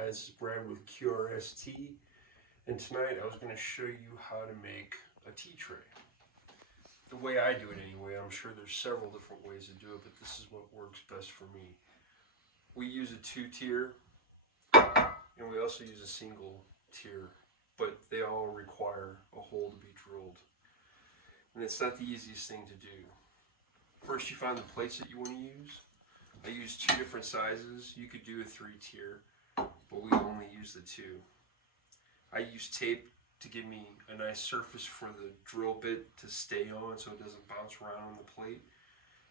Hi, this is Brad with QRST, and tonight I was going to show you how to make a tea tray. The way I do it anyway, I'm sure there's several different ways to do it, but this is what works best for me. We use a two-tier, and we also use a single tier, but they all require a hole to be drilled. And it's not the easiest thing to do. First, you find the plates that you want to use. I use two different sizes. You could do a three-tier, but we only use the two. I use tape to give me a nice surface for the drill bit to stay on so it doesn't bounce around on the plate.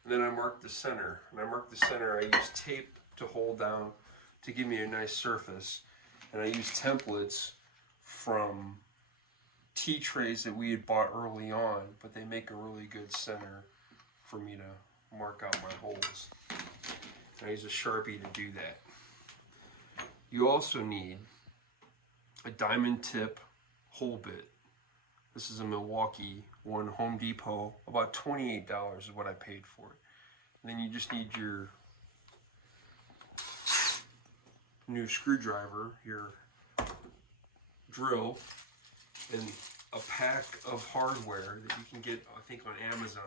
And then I mark the center. When I mark the center, I use tape to hold down to give me a nice surface. And I use templates from tea trays that we had bought early on, but they make a really good center for me to mark out my holes. And I use a Sharpie to do that. You also need a diamond tip hole bit. This is a Milwaukee one, Home Depot. About $28 is what I paid for it. And then you just need your new screwdriver, your drill, and a pack of hardware that you can get, I think, on Amazon.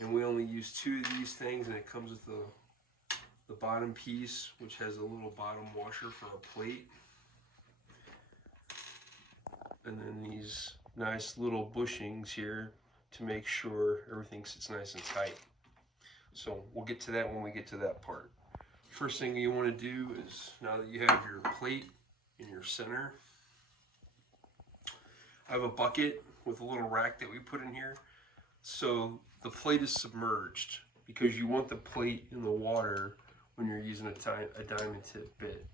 And we only use two of these things, and it comes with the bottom piece, which has a little bottom washer for a plate. And then these nice little bushings here to make sure everything sits nice and tight. So we'll get to that when we get to that part. First thing you want to do is, now that you have your plate in your center, I have a bucket with a little rack that we put in here. So the plate is submerged because you want the plate in the water when you're using a diamond tip bit.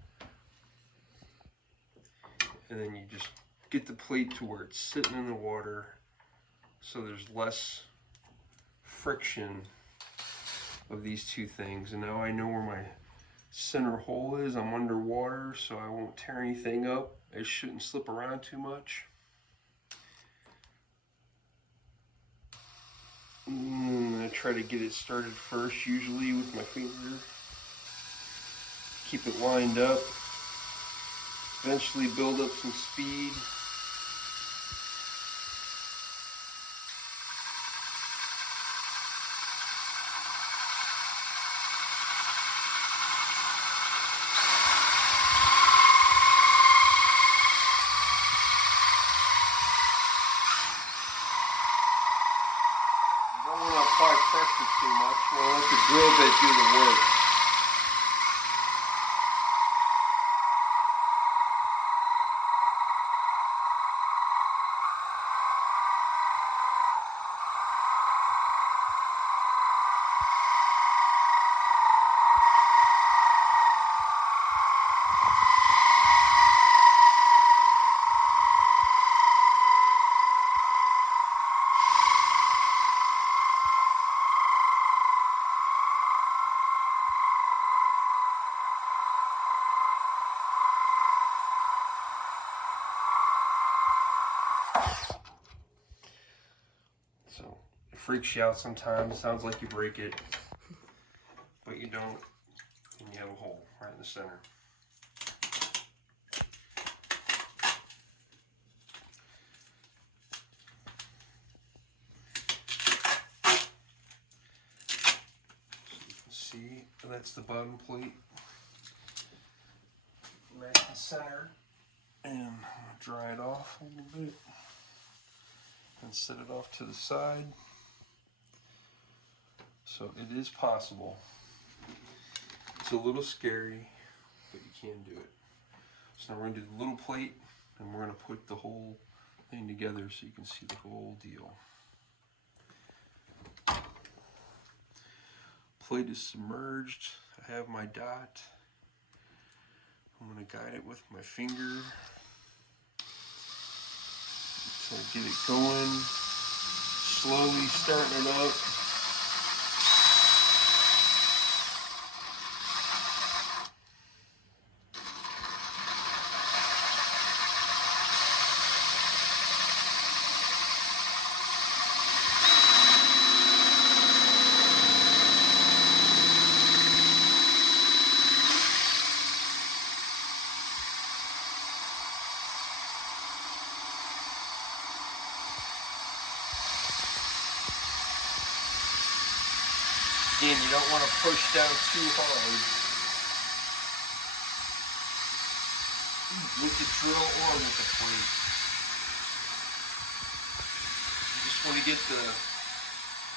And then you just get the plate to where it's sitting in the water so there's less friction of these two things. And now I know where my center hole is. I'm underwater, so I won't tear anything up. I shouldn't slip around too much. I try to get it started first, usually with my finger. Keep it lined up. Eventually build up some speed. Don't want to apply pressure too much. I want the drill bit do the work. So it freaks you out sometimes. It sounds like you break it, but you don't, and you have a hole right in the center. So you can see that's the bottom plate. Match the center, and I'm gonna dry it off a little bit and set it off to the side. So it is possible. It's a little scary, but you can do it. So now we're gonna do the little plate, and we're gonna put the whole thing together so you can see the whole deal. Plate is submerged. I have my dot. I'm gonna guide it with my finger. So get it going, slowly starting it up. Again, you don't want to push down too hard with the drill or with the plate. You just want to get the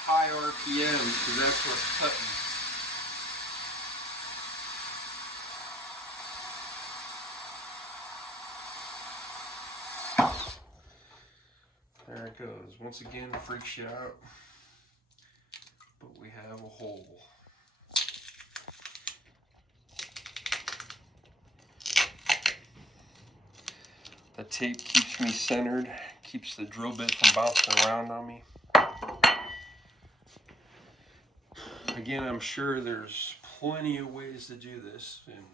high RPMs because that's what's cutting. There it goes. Once again, freaks you out. But we have a hole. The tape keeps me centered, keeps the drill bit from bouncing around on me. Again, I'm sure there's plenty of ways to do this, and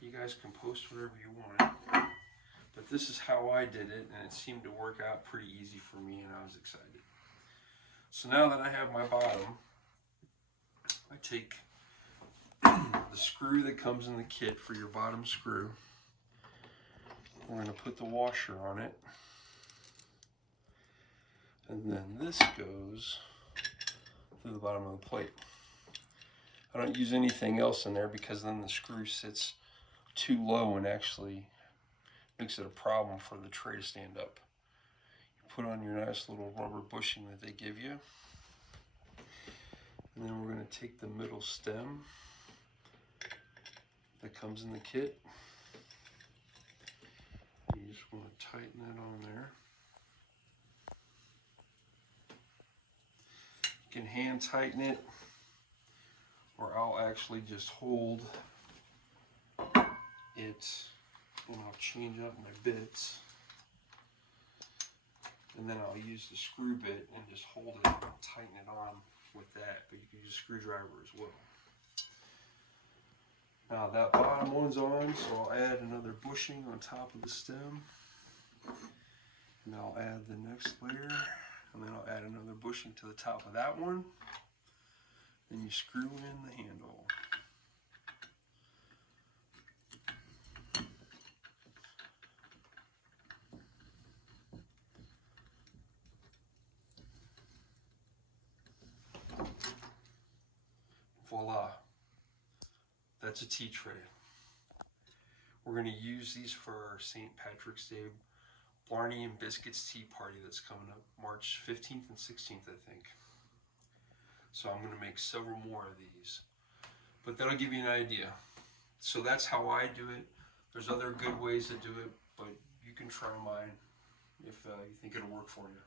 you guys can post whatever you want. But this is how I did it, and it seemed to work out pretty easy for me, and I was excited. So now that I have my bottom, I take the screw that comes in the kit for your bottom screw. We're going to put the washer on it. And then this goes through the bottom of the plate. I don't use anything else in there because then the screw sits too low and actually makes it a problem for the tray to stand up. You put on your nice little rubber bushing that they give you. And then we're going to take the middle stem that comes in the kit. You just want to tighten it on there. You can hand tighten it, or I'll actually just hold it and I'll change up my bits. And then I'll use the screw bit and just hold it and tighten it on with that, but you can use a screwdriver as well. Now that bottom one's on, so I'll add another bushing on top of the stem. And I'll add the next layer, and then I'll add another bushing to the top of that one. Then you screw in the handle. Voila. That's a tea tray. We're going to use these for our St. Patrick's Day Blarney and Biscuits tea party that's coming up March 15th and 16th, I think. So I'm going to make several more of these. But that'll give you an idea. So that's how I do it. There's other good ways to do it, but you can try mine if you think it'll work for you.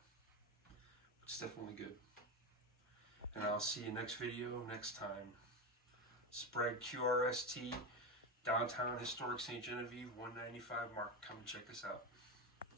It's definitely good. And I'll see you next video next time. Spread QRST, Downtown Historic St. Genevieve, 195 Mark. Come and check us out.